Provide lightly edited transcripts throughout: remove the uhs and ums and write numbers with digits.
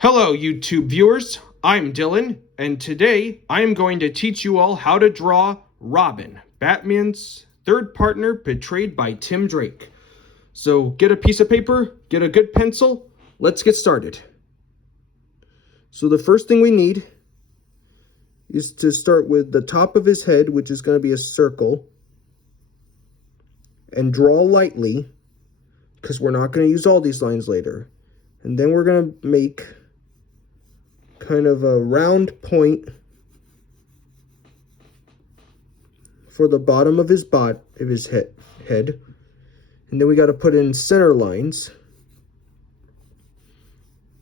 Hello, YouTube viewers. I'm Dylan, and today I am going to teach you all how to draw Robin, Batman's third partner betrayed by Tim Drake. So get a piece of paper, get a good pencil, let's get started. So the first thing we need is to start with the top of his head, which is going to be a circle, and draw lightly, because we're not going to use all these lines later. And then we're going to make kind of a round point for the bottom of his head. And then we got to put in center lines.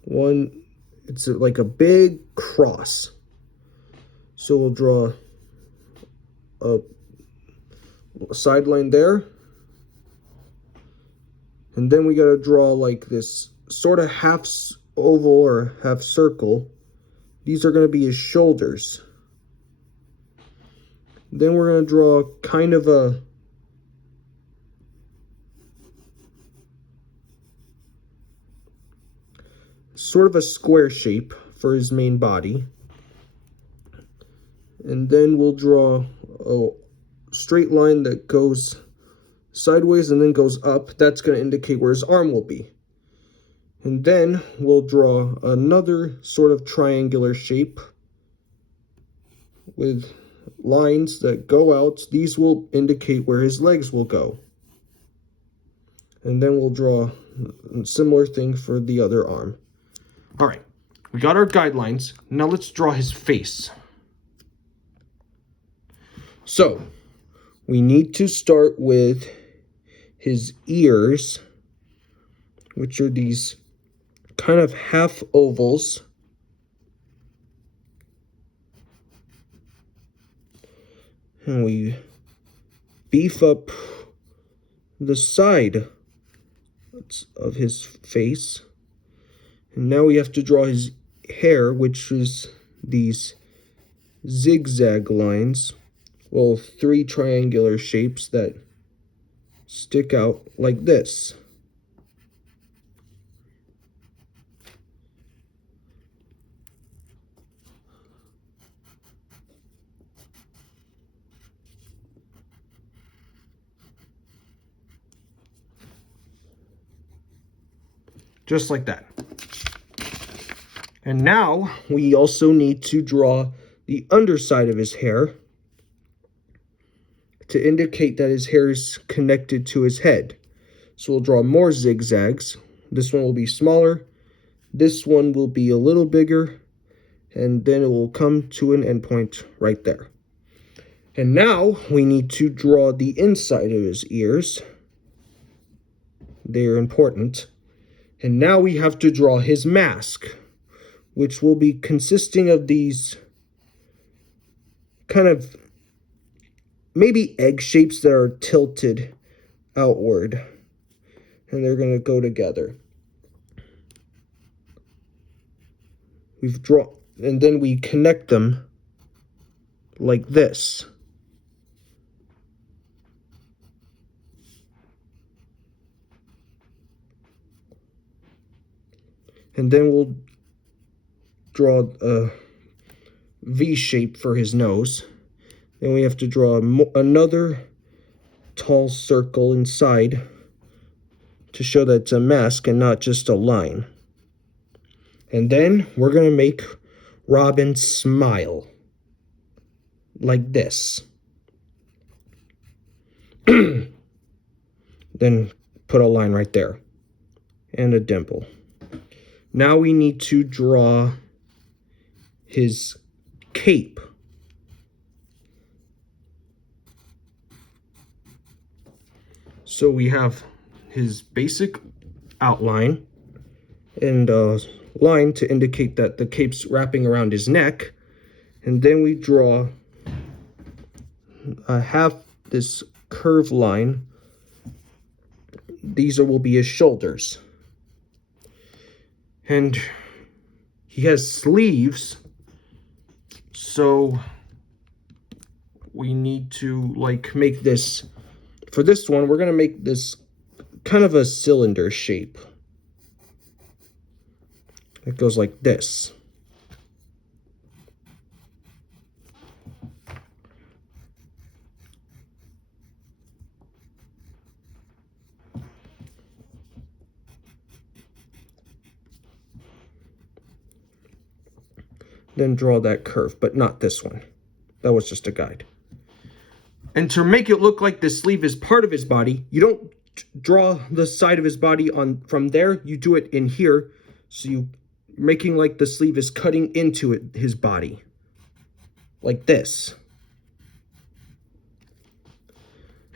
One, it's like a big cross. So we'll draw a side line there. And then we got to draw like this sort of half oval or half circle. These are going to be his shoulders. Then we're going to draw kind of a sort of a square shape for his main body. And then we'll draw a straight line that goes sideways and then goes up. That's going to indicate where his arm will be. And then we'll draw another sort of triangular shape with lines that go out. These will indicate where his legs will go. And then we'll draw a similar thing for the other arm. All right, we got our guidelines. Now let's draw his face. So we need to start with his ears, which are these kind of half ovals. And we beef up the side of his face. And now we have to draw his hair, which is these zigzag lines. Well, 3 triangular shapes that stick out like this. Just like that. And now we also need to draw the underside of his hair to indicate that his hair is connected to his head. So we'll draw more zigzags. This one will be smaller. This one will be a little bigger. And then it will come to an endpoint right there. And now we need to draw the inside of his ears. They're important. And now we have to draw his mask, which will be consisting of these kind of maybe egg shapes that are tilted outward. And they're going to go together. And then we connect them like this. And then we'll draw a V shape for his nose. Then we have to draw another tall circle inside to show that it's a mask and not just a line. And then we're going to make Robin smile like this. Then put a line right there and a dimple. Now we need to draw his cape. So we have his basic outline and a line to indicate that the cape's wrapping around his neck. And then we draw this curved line. These will be his shoulders. And he has sleeves, so we need to make this. For this one, we're going to make this kind of a cylinder shape. It goes like this. Then draw that curve, but not this one. That was just a guide. And to make it look like the sleeve is part of his body, you don't draw the side of his body on from there, you do it in here, so you making like the sleeve is cutting into it, his body, like this.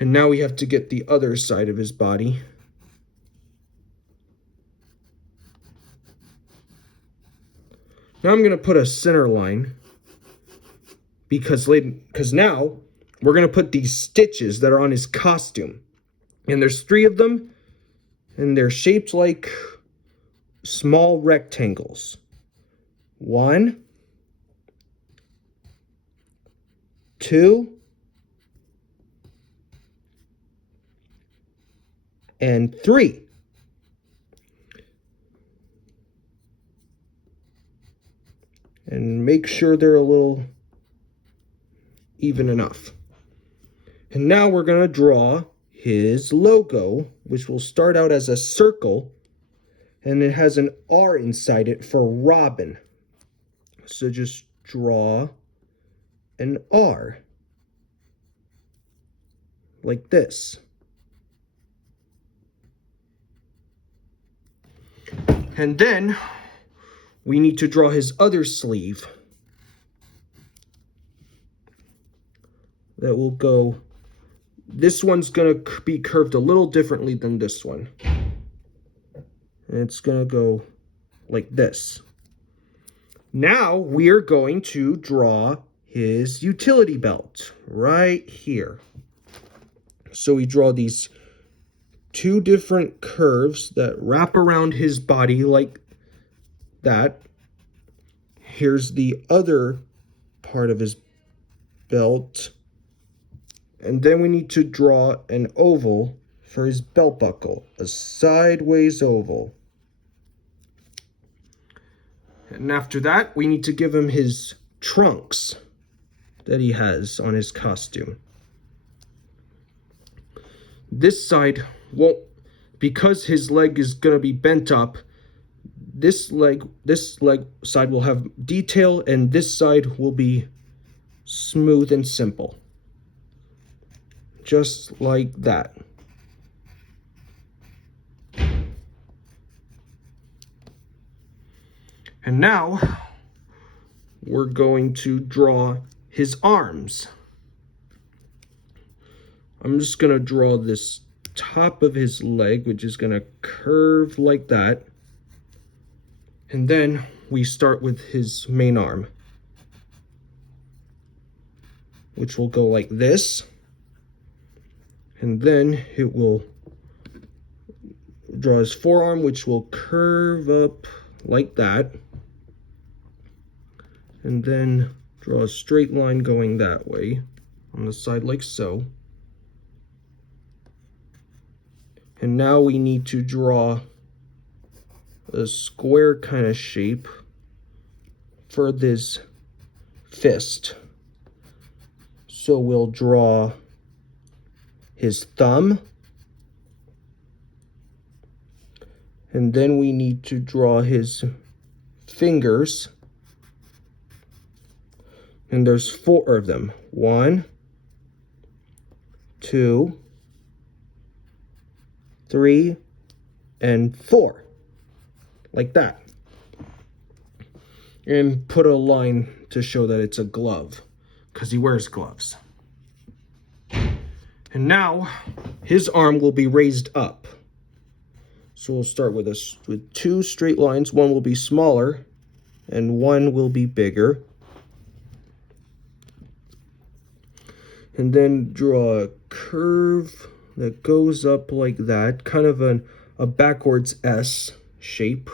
And now we have to get the other side of his body. Now I'm going to put a center line because now we're going to put these stitches that are on his costume. And there's 3 of them, and they're shaped like small rectangles. 1, 2, and 3. And make sure they're a little even enough. And now we're going to draw his logo, which will start out as a circle, and it has an R inside it for Robin. So just draw an R, like this. And then we need to draw his other sleeve. That will go, this one's gonna be curved a little differently than this one. And it's gonna go like this. Now we are going to draw his utility belt right here. So we draw these 2 different curves that wrap around his body like that. Here's the other part of his belt. And then we need to draw an oval for his belt buckle, a sideways oval. And after that, we need to give him his trunks that he has on his costume. This side won't, because his leg is going to be bent up, this leg side will have detail, and this side will be smooth and simple. Just like that. And now we're going to draw his arms. I'm just going to draw this top of his leg, which is going to curve like that. And then we start with his main arm, which will go like this. And then it will draw his forearm, which will curve up like that. And then draw a straight line going that way on the side like so. And now we need to draw a square kind of shape for this fist. So we'll draw his thumb, and then we need to draw his fingers, and there's 4 of them. 1, 2, 3, and 4, like that. And put a line to show that it's a glove, because he wears gloves. And now his arm will be raised up. So we'll start with 2 straight lines. One will be smaller and one will be bigger. And then draw a curve that goes up like that, kind of a backwards S shape,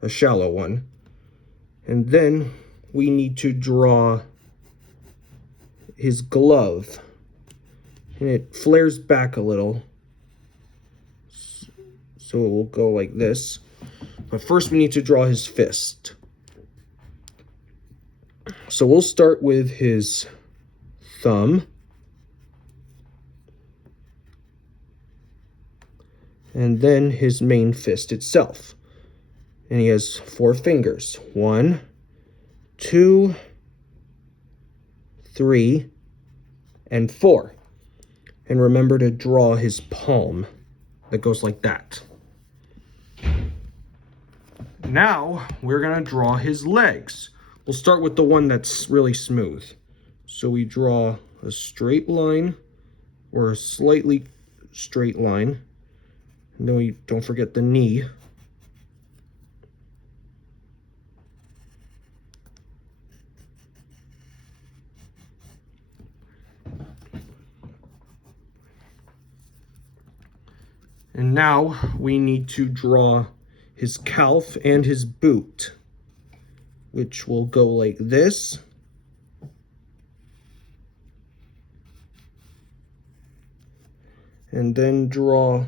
a shallow one. And then we need to draw his glove, and it flares back a little, so it will go like this. But first we need to draw his fist. So we'll start with his thumb. And then his main fist itself. And he has 4 fingers. 1, 2, 3, and 4. And remember to draw his palm that goes like that. Now we're going to draw his legs. We'll start with the one that's really smooth. So we draw a straight line or a slightly straight line. And then we don't forget the knee. And now we need to draw his calf and his boot, which will go like this. And then draw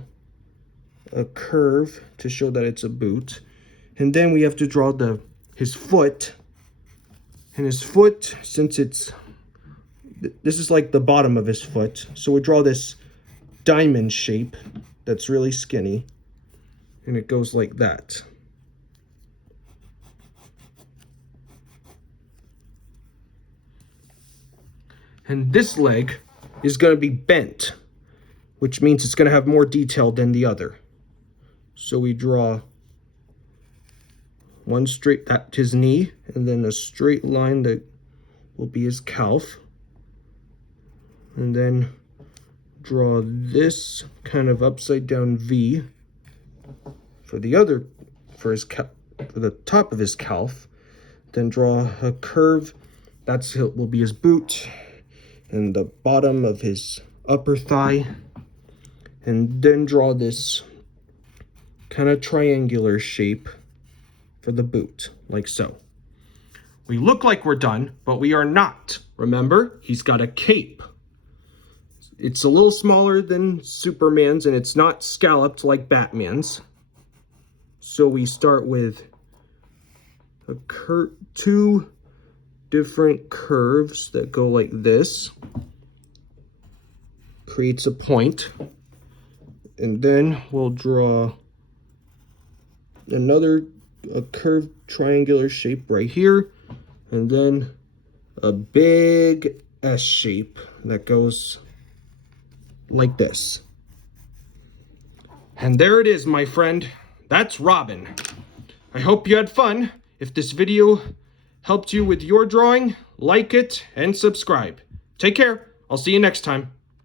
a curve to show that it's a boot. And then we have to draw his foot. And his foot, since this is like the bottom of his foot, so we draw this diamond shape that's really skinny, and it goes like that. And this leg is going to be bent, which means it's going to have more detail than the other. So we draw one straight, that's his knee, and then a straight line that will be his calf. And then draw this kind of upside down V for the top of his calf. Then draw a curve, will be his boot, and the bottom of his upper thigh. And then draw this kind of triangular shape for the boot, like so. We look like we're done, but we are not. Remember, he's got a cape. It's a little smaller than Superman's, and it's not scalloped like Batman's. So we start with two different curves that go like this. Creates a point. And then we'll draw a curved triangular shape right here. And then a big S shape that goes like this. And there it is, my friend. That's Robin. I hope you had fun. If this video helped you with your drawing, like it and subscribe. Take care. I'll see you next time.